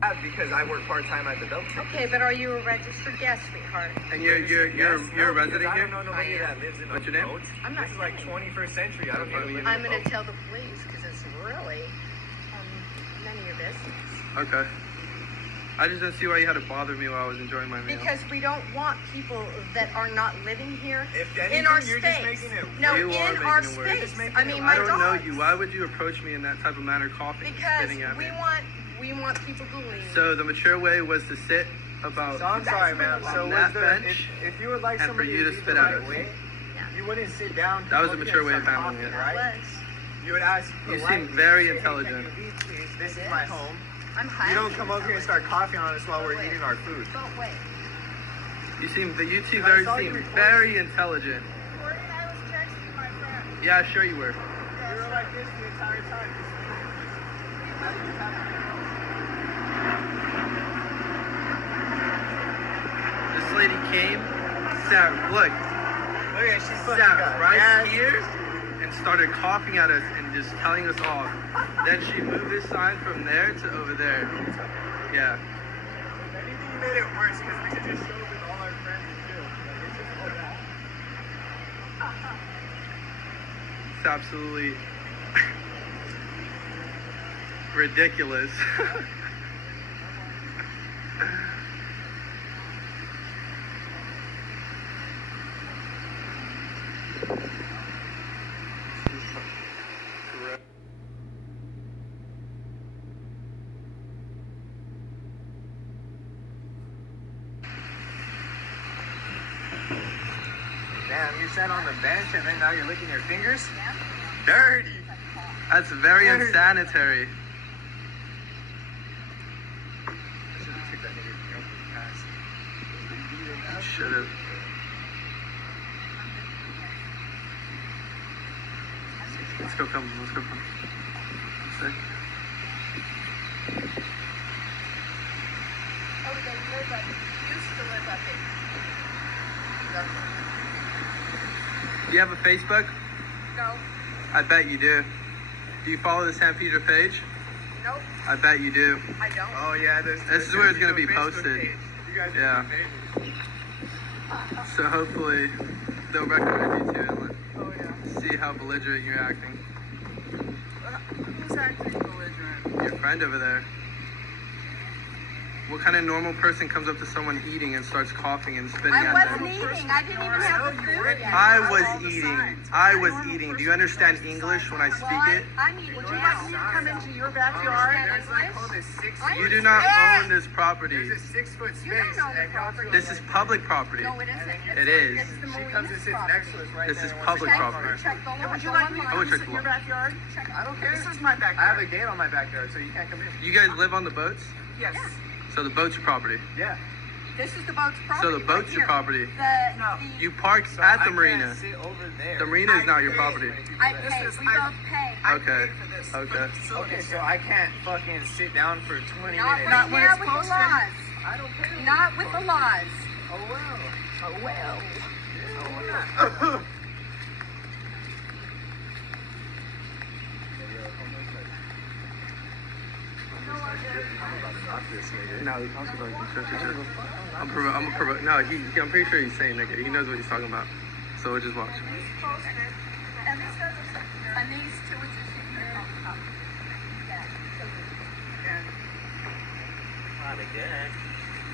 Because I work part-time at the dump. Okay, but are you a registered guest, sweetheart? And you're a resident I here? don't know nobody that lives in What's a your name? boat. I'm not This is like 21st century. I don't know you. I'm going to tell the police because it's really none of your business. Okay. I just don't see why you had to bother me while I was enjoying my meal. Because we don't want people that are not living here If anything, in our you're space. just making it No, You are in making our it worse. space. Just making I it mean, worse. my I don't know dogs. you. Why would you approach me in that type of manner, coughing and Because spitting at me? we want people to leave. So the mature way was to sit about So I'm sorry, ma'am. So on was that there, bench if you would like and for somebody you to leave spit the at right us. way, Yeah. you wouldn't sit down. That was a go mature get way of some handling coffee, it. right? Was. You would ask You seem politely, very say, hey, intelligent. Can you leave, please? This is my home. I'm You highly don't come over here and start coughing on us while we're Wait. eating our food. Don't wait. You two I saw you seem recording. very intelligent. I was texting my friend. Yeah, sure you were. You were like this the entire time. This lady came, sat, look, Look at she's fucking sat got right gas. here and started coughing at us and just telling us off. Then she moved this sign from there to over there. Yeah. If anything, you made it worse because we could just show up with all our friends and chill. Like, it's just all that. It's absolutely ridiculous. Damn, you sat on the bench and then now you're licking your fingers? Yeah. Dirty. That's very unsanitary. I should have took that nigga from the past. Should have. Let's go come. Sick. Oh, they live up. Used to live up in. Do you have a Facebook? No. I bet you do. Do you follow the San Pedro page? Nope. I bet you do. I don't. Oh yeah, This is where it's gonna be posted. You guys Yeah. So hopefully they'll recognize you too and Oh yeah. see how belligerent you're acting. Who's acting belligerent? Your friend over there. What kind of normal person comes up to someone eating and starts coughing and spitting I at wasn't them? eating. I didn't even have the food yet. I was eating. I was eating. Do you understand English when I speak it? I'm eating Would you now. like me to come into your Oh, backyard? there's like called a 6 You do not Yes. own this property. There's a 6-foot space. You don't know the and y'all property. This is public property. No, it isn't. It is. It's the She Marina's comes and sits property. next to us right This there is and wants to public check on property. her. Check the law. Would you like me to I would come check sit the in your law. backyard? I don't care. This is my I have backyard. a gate on my backyard, so you can't come in. You guys live on the boats? Yes. So the boat's your property. Yeah. This is the boat's property. So the boat's right your here. property. No. You park So at I the marina. can't sit over there. The marina is not your property. I This pay. is- We I- both pay. I Okay. paid for this. Okay. Okay, so I can't fucking sit down for 20 Not minutes. right when now it's with the posted. laws. I don't care. Not with the laws. Oh well. Oh well. Oh well. No, he talks about construction. I'm pretty sure he's saying nigga. He knows what he's talking about. So we'll just watch. And these two, it's just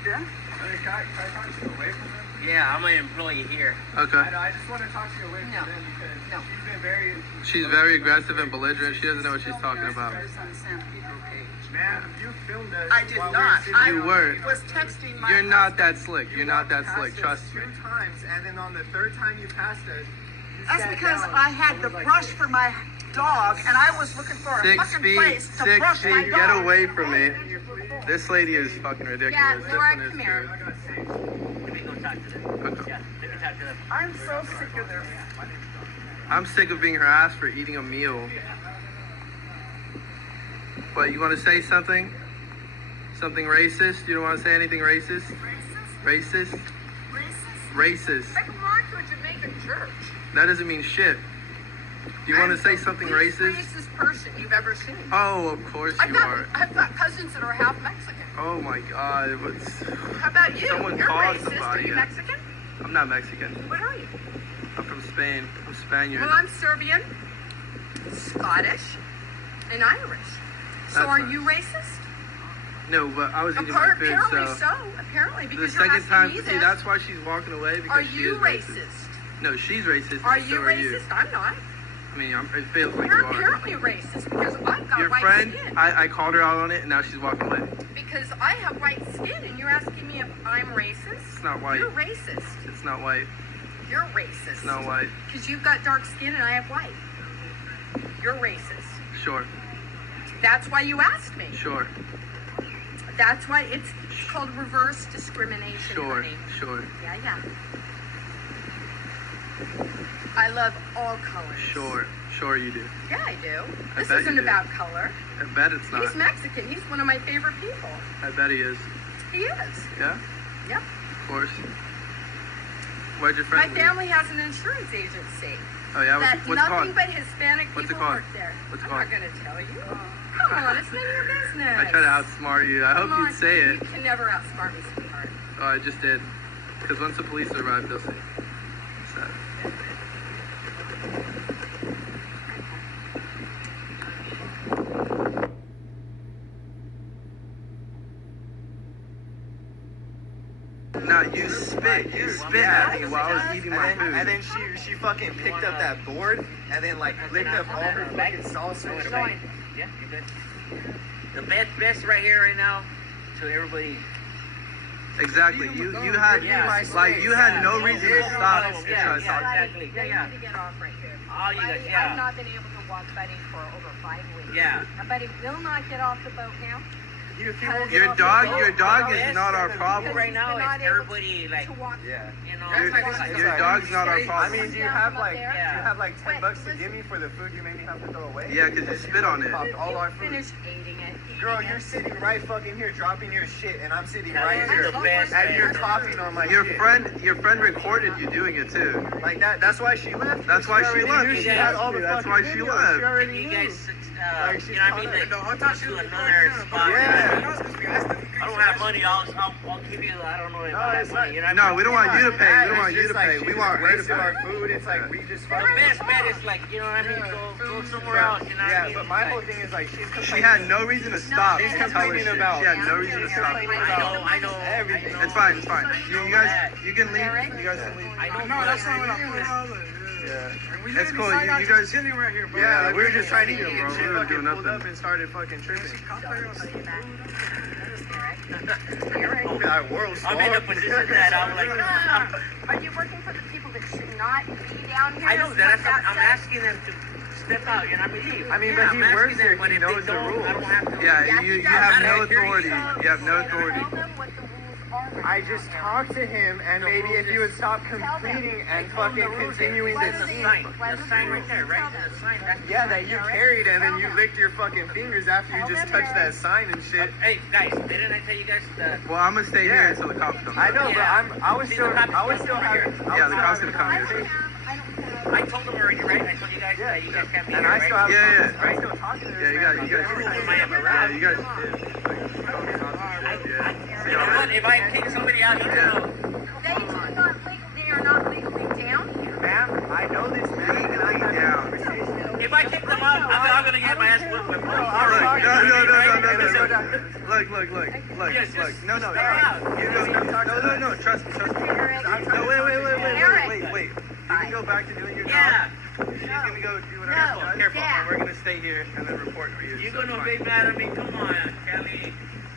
Yeah? Hey, can I talk to you away from them? Yeah, I'm an employee here. Okay. I just want to talk to you away from No. them because No. she's been very... She's very aggressive and belligerent. She doesn't know what she's talking about. It's on the San Pedro page. Man, you filmed us. I did while not. We were sitting You on were. the- Was texting my You're not husband. that slick. You're not that Passed slick. us Trust me. 2 times, and then on the 3rd time you passed us, you That's sat because down I had and the was like brush this. for my dog, and I was looking for a 6 fucking feet. place to 6 brush my feet. dog. Get away from me. Can you please? This lady is fucking ridiculous. Yeah, This Laura, one is come here. too. I got saved. Let me go talk to them. Okay. Yeah, let me talk to them. I'm so sick of this. I'm sick of being harassed for eating a meal. What, you want to say something? Something racist? You don't want to say anything racist? Racist? Racist. I belong to a Jamaican church. That doesn't mean shit. Do you want to say something Least racist? racist person you've ever seen. Oh, of course you are. I've got cousins that are half Mexican. Oh my God! What's? How about you? Someone You're call racist. somebody, Are you yeah. Mexican? I'm not Mexican. What are you? I'm from Spain. I'm Spaniard. Well, I'm Serbian, Scottish, and Irish. So That's are nice. you racist? No, but I was eating my food, Apparently so. Apparently, The because you're second asking time, me see, this. that's why she's walking away because Are she you is racist? No, she's racist. Are and so you are you. racist? I'm not. I mean, it feels like You're you are. apparently racist because I've got Your white friend, skin. I called her out on it, and now she's walking away. Because I have white skin, and you're asking me if I'm racist? It's not white. You're racist. It's not white. You're racist. It's not white. Because you've got dark skin and I have white. You're racist. Sure. That's why you asked me. Sure. That's why it's called reverse discrimination, Sure. honey. Sure. Yeah. I love all colors. Sure. Sure you do. Yeah, I do. I This bet isn't you do. about color. I bet it's not. He's Mexican. He's one of my favorite people. I bet he is. He is. Yeah? Yep. Of course. Where'd your My friend leave? family has an insurance agency. Oh yeah, That what's it nothing called? but Hispanic What's it people called? work there. What's it I'm called? not going to tell you. Come on, it's none of your business. I try to outsmart you. I hope Come you'd on, say it. You can never outsmart me, sweetheart. Oh, I just did. Because once the police arrive, they'll say. Sad. No, you spit. You spit at me while I was eating my food. And then she fucking picked up that board and then like licked up all her fucking salsa and shit. Yeah, you're good. The best right here, right now, to everybody. Exactly. You had Yeah. like you had no reason to stop. Yeah, until I yeah, stopped. exactly. They Yeah, need to get off right here. All you Buddy, guys, yeah. I've not been able to walk Buddy for over 5 weeks. Yeah. Now, Buddy will not get off the boat now. Because Your of dog the is Yes, not our because problem. Right now, He's not it's able everybody like, to walk. Yeah. you know. Your dog's not our I problem. mean, do you have like do you have like $10 to give me for the food you made me have to throw away? Yeah, 'cause you spit on it. Popped all our food. Finish eating it. Girl, you're sitting right fucking here dropping your shit, and I'm sitting That right is here, the best, and you're man. coughing on my Your shit. friend recorded you doing it too. Like that. That's why she left. That's why she already left. knew She Yeah. had all the That's fucking why she videos. left. She already And you knew. guys, Like, she's you know what I mean? caught Like, up. go to another spot. Yeah. I don't have money. I'll give you. I don't know if No, I have it's money. not- You know what I No, mean? we don't want you to pay. We don't want It's you just to like pay. she We just want her to wasted pay. our food. It's like we just The fucking. best bet is like, you know what I mean? Go somewhere else. You know what I Yeah, mean? but my whole thing is like she's complaining. She had no reason to stop. She's to tell her complaining shit. about- She had no reason to She's stop. complaining I about know. everything. It's fine. It's fine. You guys, you can leave. You guys can leave. I know. No, that's not what I'm Yeah. It's cool. You guys. right here, bro. Yeah, like, we were just trying to eat, bro. and she We were fucking doing pulled nothing. up and started fucking tripping. You're right. That world I'm in a position that I'm like, Are you working for the people that should not be down here? I know Is that. what I'm says? asking them to step out. You know what I mean? I mean, Yeah, but he I'm works asking here. them, but He if they knows the don't, rules. I don't have to. Yeah, you have no authority. You have no authority. Tell them what the rules are. I just talked to him, and maybe if you would stop completing and fucking continuing It's this a sign. The sign right there, right? The sign. That's the Yeah, sign. that you carried and then you licked your fucking fingers after you just touched that sign and shit. Hey guys, didn't I tell you guys that? Well, I'm gonna stay here Yeah. until the cops come. I know, but I was See, still the cops having. Yeah, the cops gonna come here. I told them already, right? I told you guys that you guys can't be And here, I still right? have. Yeah, I still talking to this Yeah, you man. guys. Yeah, you guys. You know what? If I take somebody out, you know. They are not legally down here. Ma'am, I know this man, and I got down. conversation. If I take them out, I'm gonna get my ass whipped. Look, no. Yes, Look. just No. stay out. You go. No. Trust me. No, wait. You can go back to doing your job. Yeah. She's gonna go do whatever she does. Careful. And we're gonna stay here and then report for you. You're So it's gonna fine. be mad at me? Come on, Kelly.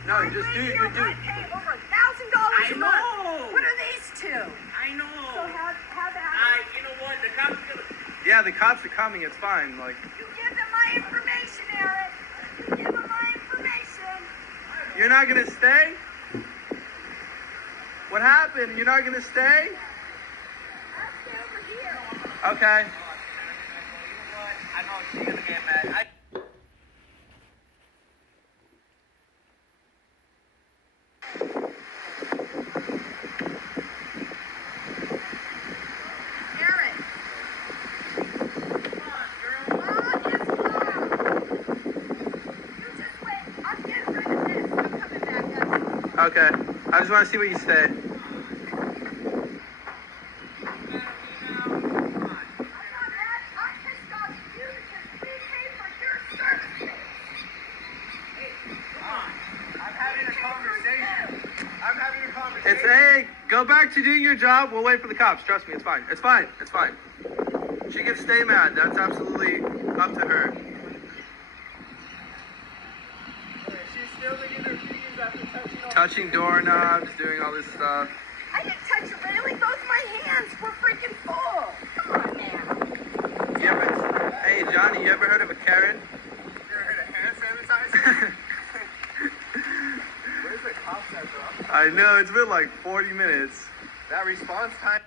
No, just do. I pay over $1,000 I a month. know. What are these two? I know. So have that. You know what? The cops gonna. Yeah, the cops are coming. It's fine. Like, You give them my information, Eric. You give them my information. you're not gonna stay? What happened? You're not gonna stay? I'll stay over here. Okay. I know she's gonna get mad. Eric. Come on, girl. It's calm. You just wait. I'm getting rid of this. I'm coming back up. Okay. I just want to see what you say. I'm having a conversation. I'm having a conversation. It's hey, go back to doing your job. We'll wait for the cops. Trust me, it's fine. It's fine. It's fine. She can stay mad. That's absolutely up to her. She's still making her fingers after touching all Touching doorknobs, doing all this stuff. I didn't touch a railing. Both my hands were freaking full. Come on now. You ever, hey Johnny, you ever heard of a Karen? You ever heard of hand sanitizer? Where's the cops at, bro? I know, it's been like 40 minutes. That response time.